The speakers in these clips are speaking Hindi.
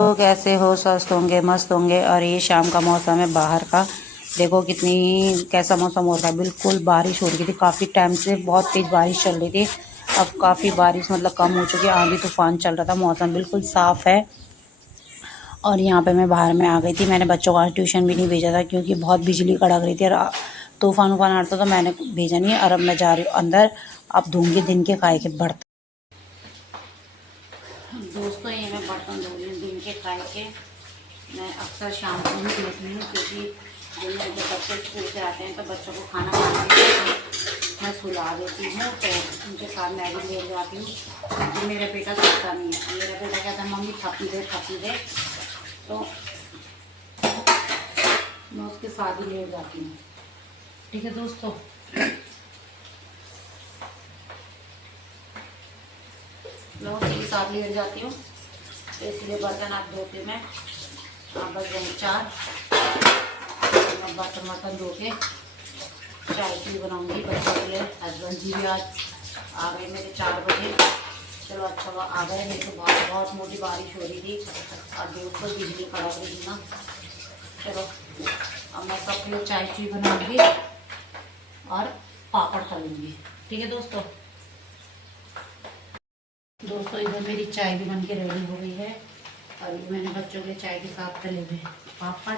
तो कैसे हो? स्वस्थ होंगे, मस्त होंगे। और ये शाम का मौसम है बाहर का। देखो कितनी कैसा मौसम हो रहा है। बिल्कुल बारिश हो रही थी, काफ़ी टाइम से बहुत तेज़ बारिश चल रही थी। अब काफ़ी बारिश मतलब कम हो चुकी है, आंधी तूफान चल रहा था, मौसम बिल्कुल साफ़ है। और यहाँ पे मैं बाहर में आ गई थी। मैंने बच्चों को आज ट्यूशन भी नहीं भेजा था क्योंकि बहुत बिजली कड़क रही थी और तूफान उफान आ रहा था, तो मैंने भेजा नहीं है। और अब मैं जा रही हूँ अंदर। अब धोंगी दिन के खाए के बर्तन। दोस्तों ये मैं बर्तन धो रही हूँ दिन के खाए के। मैं अक्सर शाम को ही धोती हूँ क्योंकि दिन में जब बच्चे स्कूल से आते हैं तो बच्चों को खाना खाना मैं सुला देती हूँ, तो उनके साथ मैगी ले जाती हूँ क्योंकि मेरा बेटा सोता नहीं है। मेरा बेटा कहता है मम्मी थप्पी दे, तो मैं उसके साथ ही ले जाती हूँ। ठीक है दोस्तों, मैं उसके साथ ले जाती हूँ, तो इसलिए बर्तन आप धोते मैं बस गए 4। मैं बर्तन वर्तन धो के चाय भी बनाऊंगी बच्चों के लिए। हस्बैंड जी भी आज आ गए मेरे 4 बजे। चलो अच्छा हुआ आ गए, नहीं तो बहुत मोटी बारिश हो रही थी और दूर को बिजली कड़क रही थी ना। चलो अब मैं सबके लिए चाय बनाऊंगी और पापड़ तलूंगी। ठीक है दोस्तों। इधर मेरी चाय भी बन के रेडी हो गई है और मैंने बच्चों के चाय के साथ तले हुए पापड़।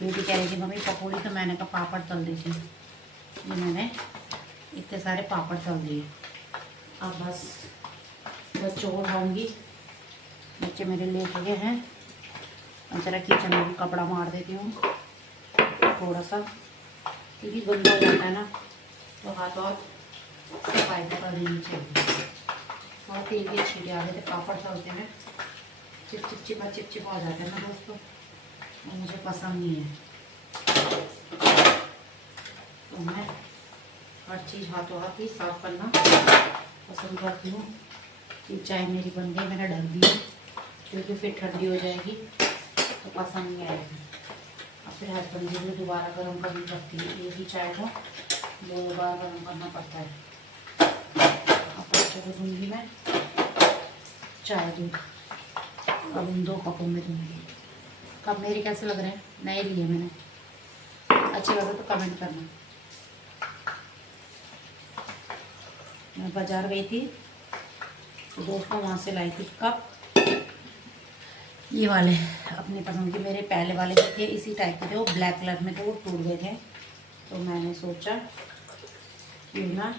बेटी कह रही थी मम्मी पकौड़ी, तो मैंने कहा पापड़ तल देती हूँ। ये मैंने इतने सारे पापड़ तल दिए। अब बस बच्चों को खाऊंगी। बच्चे मेरे लेट गए हैं। और जरा किचन में भी कपड़ा मार देती हूँ थोड़ा सा, क्योंकि गंदा हो जाता है ना, तो हाथ और सफाई कर देनी चाहिए। बहुत तेल के छीटे आ गए थे पापड़ तलते में, चिपचिपा हो जाता है ना दोस्तों, और मुझे पसंद नहीं है। तो मैं हर चीज़ हाथों हाथ ही साफ करना पसंद करती हूँ। कि चाय मेरी बन गई, मैंने ढक दी क्योंकि फिर ठंडी हो जाएगी तो पसंद नहीं आएगी। और फिर हस्बैंड जी भी दोबारा गर्म करनी पड़ती है, एक ही चाय को 2 बार गर्म करना पड़ता है। अब बच्चों को दूँगी मैं चाय दूध। अब इन 2 कपों में दूँगी। कप मेरे कैसे लग रहे हैं? नए लिए मैंने, अच्छे लगे तो कमेंट करना। मैं बाज़ार गई थी तो दोस्तों वहाँ से लाई थी कप, ये वाले अपनी पसंद के। मेरे पहले वाले जो थे इसी टाइप के थे, वो ब्लैक कलर में थे, वो टूट गए थे। तो मैंने सोचा क्यों ना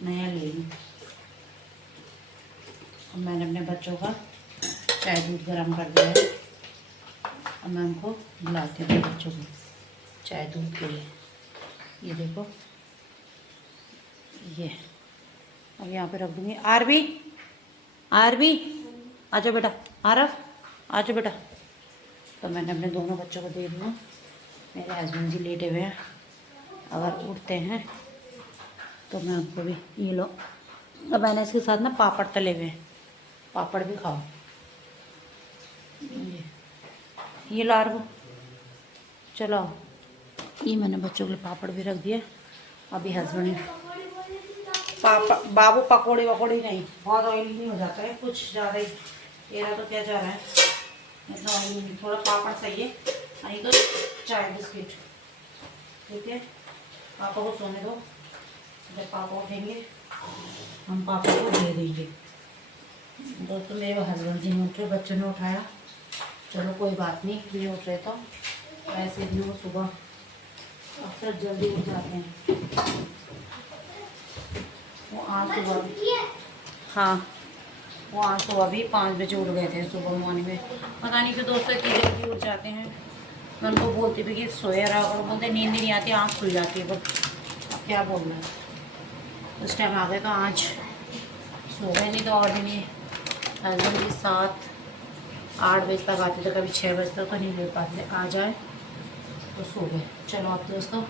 नया ले लूँ। अब मैंने अपने बच्चों का चाय दूध गर्म कर दिया है। अब मैं उनको बुलाती हूँ अपने बच्चों को चाय दूध के लिए। ये देखो, ये अब यहाँ पे रख दूँगी। आरबी आजा बेटा, आरफ आजा बेटा। तो मैंने अपने दोनों बच्चों को दे दिया। मेरे हस्बैंड जी लेटे हुए हैं, अगर उठते हैं तो मैं उनको भी, ये लो। अब मैंने इसके साथ ना पापड़ तले हुए हैं, पापड़ भी खाओ। ये लो आरबू, चलो। ये मैंने बच्चों के लिए पापड़ भी रख दिए। अभी हस्बैंड पापा बाबू पकौड़े वकौड़े नहीं, बहुत ऑयली नहीं हो जाता है, कुछ ज़्यादा ही। तेरा तो क्या जा रहा है, इतना ऑयली नहीं, थोड़ा पापड़ सही है, नहीं तो चाय बिस्किट। ठीक है, पापा को सोने दो, जब पापा उठेंगे हम पापा को दे देंगे। दोस्तों मेरे हस्बैंड जी ने उठे, बच्चों ने उठाया। चलो कोई बात नहीं, नहीं उठ रहे तो ऐसे भी वो सुबह अक्सर जल्दी उठ जाते हैं। वो आज सुबह भी, हाँ वो आज सुबह भी 5 बजे उठ गए थे सुबह मॉर्निंग में। पता नहीं क्यों दोस्तों इतनी जल्दी उठ जाते हैं। मैं उनको बोलती भी कि सोया रहा, और बोलते नींद नहीं आती, आँख खुल जाती है। बस अब क्या बोलना है, उस टाइम आ गए तो आज सो गए, नहीं तो और भी नहीं। हस्बैंड जी 7-8 बजे तक आते थे, कभी 6 बजे तक तो नहीं ले पाते, आ जाए तो सो गए। चलो अब दोस्तों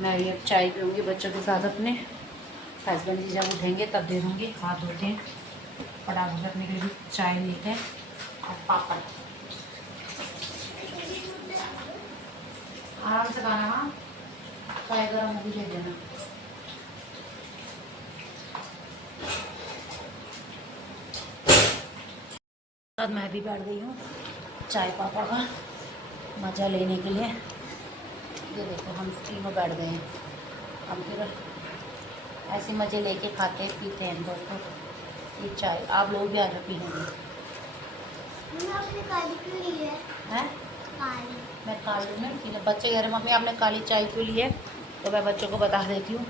मैं ये चाय पीऊँगी बच्चों के साथ अपने। हस्बैंड जी जब उठेंगे तब दे दूँगी। हाथ धोते हैं, फटाफट रखने के लिए भी चाय लेते हैं और पापड़। आराम से खाना, हाँ चाय गर्म होगी दे देना। बाद मैं भी बैठ गई हूँ चाय पापा का मज़ा लेने के लिए। ये देखो हम तीनों बैठ गए हैं, हम फिर ऐसे मज़े लेके खाते पीते हैं दोस्तों ये चाय। आप लोग भी आगे पिएंगे। हैं मैं काली नहीं पी, बच्चे कह रहे मम्मी आपने काली चाय क्यों ली है, तो मैं बच्चों को बता देती हूँ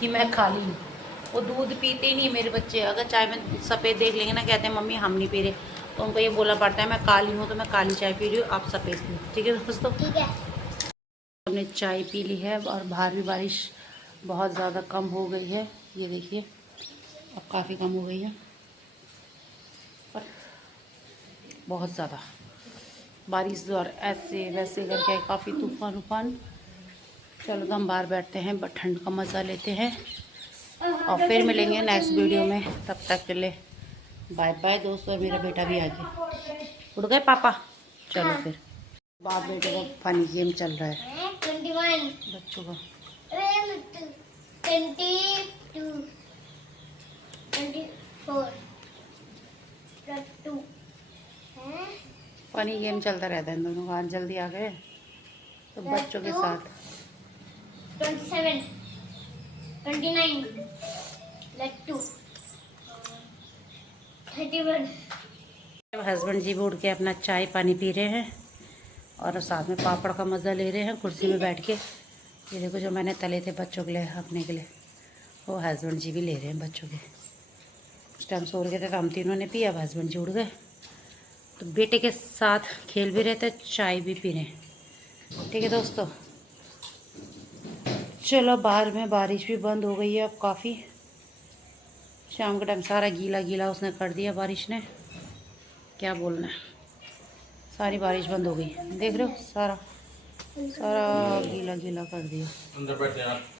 कि मैं काली हूँ। वो दूध पीते ही नहीं मेरे बच्चे, अगर चाय में सफ़ेद देख लेंगे ना कहते हैं मम्मी हम नहीं पी रहे, तो उनको ये बोलना पड़ता है मैं काली हूँ तो मैं काली चाय पी रही हूँ, आप सफ़ेद पी। ठीक है दोस्तों, ठीक है। हमने चाय पी ली है और बाहर भी बारिश बहुत ज़्यादा कम हो गई है। ये देखिए अब काफ़ी कम हो गई है, पर बहुत ज़्यादा बारिश द्वारा ऐसे वैसे करके काफ़ी तूफान उफान। चलो तो हम बाहर बैठते हैं, ठंड का मज़ा लेते हैं और फिर मिलेंगे नेक्स्ट वीडियो में। तब तक के लिए बाय बाय दोस्तों। और मेरा बेटा भी आ गया, उड़ गए पापा। चलो फिर बाप बेटे का फनी गेम चल रहा है 21 बच्चों का 22 फनी गेम चलता रहता है इन दोनों का। आज जल्दी आ गए तो बच्चों के साथ 27 29 लट्टू 31। हस्बैंड जी भी उठ के अपना चाय पानी पी रहे हैं और साथ में पापड़ का मज़ा ले रहे हैं कुर्सी में बैठ के। ये देखो जो मैंने तले थे बच्चों के लिए अपने के लिए, वो हस्बैंड जी भी ले रहे हैं बच्चों के। उस टाइम सो रहे थे तो हम तीनों ने पिया, अब हस्बैंड जी उड़ गए तो बेटे के साथ खेल भी रहे थे चाय भी पी रहे हैं। ठीक है दोस्तों, चलो बाहर में बारिश भी बंद हो गई है अब काफ़ी। शाम के टाइम सारा गीला गीला उसने कर दिया बारिश ने, क्या बोलना है, सारी बारिश बंद हो गई। देख रहे हो सारा सारा गीला गीला कर दिया। अंदर बैठे आप।